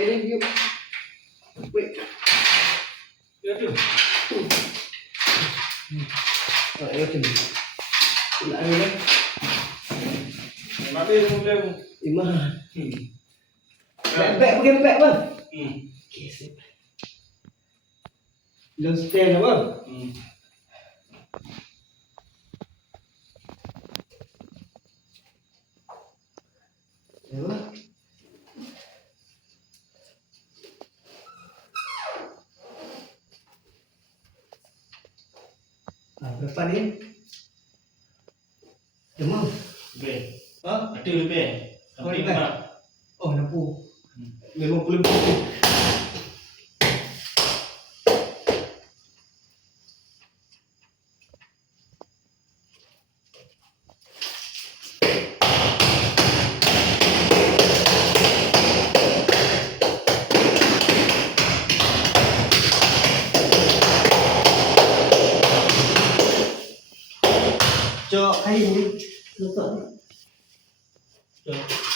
ini yuk. Wait. Ya tu. Ayo sini. Nak ayo dah. Mati mulai. Iman. Back pakai back bang. Okey sip. Long stand bang. Ya bang. Berapa ni? Demam. Lebih. Ha? Ada lebih. Oh, Sampai lebih. empat. Oh, 60. 50 lebih. Cok kayu ni. Letak ni. Cok.